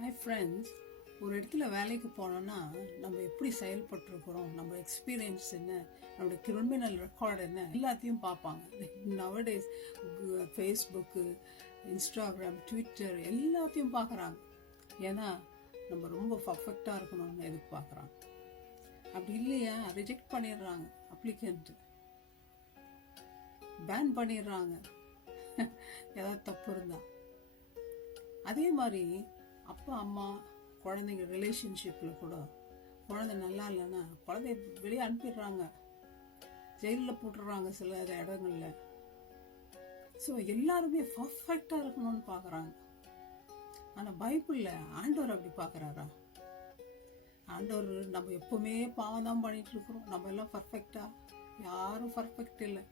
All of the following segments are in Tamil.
மை ஃப்ரெண்ட்ஸ், ஒரு இடத்துல வேலைக்கு போனோன்னா நம்ம எப்படி செயல்பட்டுருக்குறோம், நம்ம எக்ஸ்பீரியன்ஸ் என்ன, நம்மளுடைய கிரிமினல் ரெக்கார்டு என்ன, எல்லாத்தையும் பார்ப்பாங்க. நவடேஸ் ஃபேஸ்புக்கு, இன்ஸ்டாகிராம், ட்விட்டர் எல்லாத்தையும் பார்க்குறாங்க. ஏன்னா நம்ம ரொம்ப பர்ஃபெக்டாக இருக்கணும்னு எதிர்பார்க்குறாங்க. அப்படி இல்லையா ரிஜெக்ட் பண்ணிடுறாங்க, அப்ளிகண்ட் பேன் பண்ணிடுறாங்க ஏதாவது தப்பு இருந்தா. அதே மாதிரி அப்பா அம்மா குழந்தைங்க ரிலேஷன்ஷிப்பில் கூட குழந்தை நல்லா இல்லைன்னா குழந்தைய வெளியே அனுப்பிடுறாங்க, ஜெயிலில் போட்டுடுறாங்க சில இடங்கள்ல. ஸோ எல்லாருமே பர்ஃபெக்டாக இருக்கணும்னு பார்க்குறாங்க. ஆனால் பைபிளில் ஆண்டவர் அப்படி பார்க்குறாரா? ஆண்டவர் நம்ம எப்பவுமே பாவம் தான் பண்ணிட்டு இருக்கிறோம். நம்ம எல்லாம் பர்ஃபெக்டா? யாரும் பர்ஃபெக்ட் இல்லை.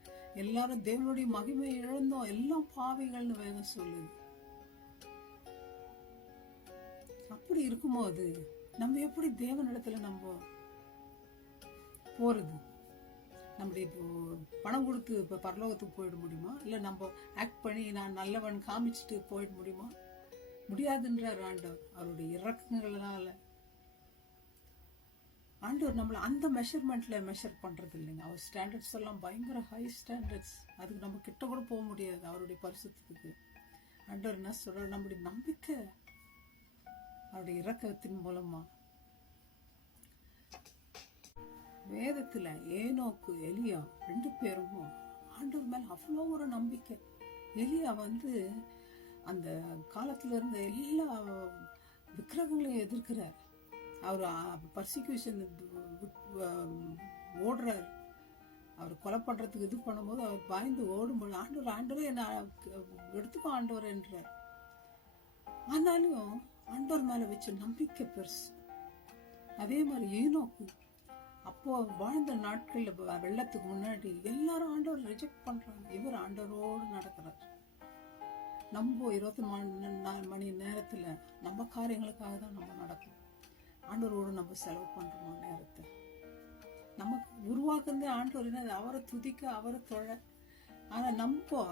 எல்லாரும் தேவனுடைய மகிமை இழந்தோம், எல்லாம் பாவிகள்னு வேகம் சொல்லுது. அப்படி இருக்கும்போது நம்ம எப்படி தேவனிடத்துல நம்ம போறது? நம்முடைய பணம் கொடுத்து இப்ப பரலோகத்துக்கு போயிட முடியுமா? இல்ல நம்ம ஆக்ட் பண்ணி நான் நல்லவன் காமிச்சிட்டு போயிட முடியுமா? முடியாதுன்றார் ஆண்டவர். அவருடைய இறக்கங்களால ஆண்டவர் நம்மள அந்த மெஷர்மெண்ட்ல மெஷர் பண்றது இல்லைங்க. அவர் ஸ்டாண்டர்ட்ஸ் எல்லாம் பயங்கர ஹை ஸ்டாண்டர்ட்ஸ். அதுக்கு நம்ம கிட்ட கூட போக முடியாது அவருடைய பரிசுத்தத்துக்கு. ஆண்டவர் என்ன சொல்ற? நம்முடைய நம்பிக்கை அவருடைய இரக்கத்தின் மூலமா. வேதத்துல ஏனோக்கு எலியா 2 பேரும் ஆண்டவர் மேல அவ்வளோ ஒரு நம்பிக்கை. எலியா அந்த காலத்துல இருந்த எல்லா விக்கிரகங்களையும் எதிர்க்கிறார். அவர் பர்சிக்யூஷன் ஓடுறார். அவர் கொலை பண்றதுக்கு இது பண்ணும்போது அவர் பயந்து ஓடும்போது ஆண்டவரே என்ன எடுத்துக்கோ ஆண்டவர் என்றார். ஆனாலும் ஆண்டவர் மேல வச்ச நம்பிக்கை பெருசு. அதே மாதிரி ஏனோக்கு அப்போ வாழ்ந்த நாட்கள்ல வெள்ளத்துக்கு முன்னாடி எல்லாரும் ஆண்டவர் ரிஜெக்ட் பண்றாங்க. இவர் ஆண்டவரோடு நடக்கிறார். நம்ம 24 மணி நேரத்துல நம்ம காரியங்களுக்காக தான் நம்ம நடக்கும். ஆண்டவரோடு நம்ம செலவு பண்றோம் நேரத்தை. நமக்கு உருவாக்குறதே ஆண்டவர். என்ன, அவரை துதிக்க, அவரை தொழ. ஆனா நம்ம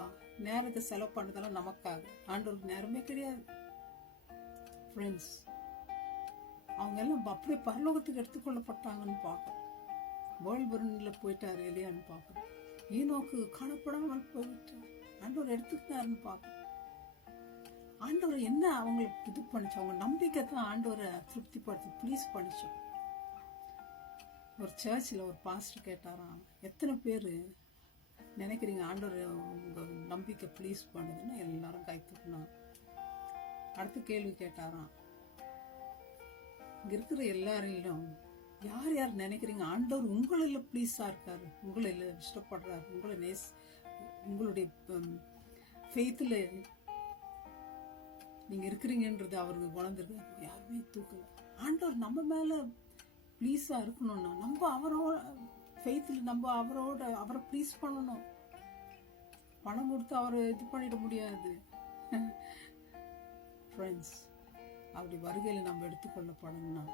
நேரத்தை செலவு பண்ணதெல்லாம் நமக்காக. ஆண்டவருக்கு நேரமே கிடையாது. ஃப்ரெண்ட்ஸ், அவங்க எல்லாம் அப்படியே பரலோகத்துக்கு எடுத்துக்கொள்ளப்பட்டாங்கன்னு பார்க்கணும். வேர்ல்ட் பர்ன்ல போயிட்டாரு எலியான்னு பார்க்கணும். ஈனோக்கு காணப்படாமல் போயிட்டார், ஆண்டவர் எடுத்துக்கிட்டாருன்னு பார்க்கணும். ஆண்டவரை என்ன அவங்களுக்கு இது பண்ணிச்சு? அவங்க நம்பிக்கை தான் ஆண்டவரை திருப்திப்படுத்தி ப்ளீஸ் பண்ணிச்சோம். ஒரு சர்ச்சில் ஒரு பாஸ்டர் கேட்டாராம், எத்தனை பேர் நினைக்கிறீங்க ஆண்டவர் உங்க நம்பிக்கை ப்ளீஸ் பண்ணுதுன்னு? எல்லாரும் கை தூக்கினாங்க. அடுத்த கேள்வி கேட்டாராம், இங்க இருக்கிற எல்லாரையும் யார் யார் நினைக்கிறீங்க ஆண்டவர் உங்களில் ப்ளீஸா இருக்காரு, உங்களில் இஷ்டப்படுறாரு, உங்களுடைய ஃபெய்த்ல நீங்க இருக்கிறீங்கன்றது அவருக்கு உணர்ந்துருக்காரு? யாருமே தூக்கல. ஆண்டவர் நம்ம மேல ப்ளீஸா இருக்கணும்னா நம்ம அவரோட ஃபெய்த்ல நம்ம அவரை ப்ளீஸ் பண்ணணும். பணம் கொடுத்து அவரை இது பண்ணிட முடியாது. ஃப்ரெண்ட்ஸ், அப்படி வருகையில நம்ம எடுத்துக்கொள்ளப்படணும்னா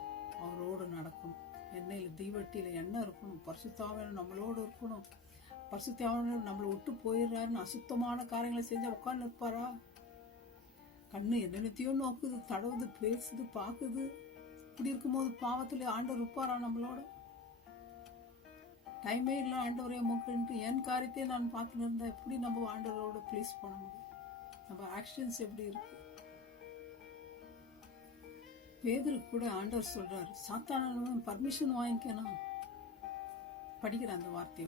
அவரோடு நடக்கணும். எண்ணெயில தீவட்டியில எண்ணெய் இருக்கணும். பரிசுத்தாவியானவர் நம்மளோடு இருக்கணும். பரிசுத்தாவியானவர் நம்மளை விட்டு போயிடுறாருன்னு அசுத்தமான காரியங்களை செஞ்சா உட்கார்ந்து இருப்பாரா? கண்ணு என்னென்னத்தையும் நோக்குது, தடவுது, பேசுது, பாக்குது. இப்படி இருக்கும்போது பாவத்துல ஆண்டவர் இருப்பாரா நம்மளோட? டைமே இல்லை ஆண்டவரே மூக்குன்ட்டு என் காரியத்தையே நான் பார்த்துன்னு இருந்தா எப்படி நம்ம ஆண்டவரோட ப்ளீஸ் பண்ண முடியும்? நம்ம ஆக்ஷன்ஸ் எப்படி இருக்கு? பேதுருக்கு கூட ஆண்டவர் சொல்றாரு, சாத்தான பர்மிஷன் வாங்கிக்கணும். படிக்கிற அந்த வார்த்தை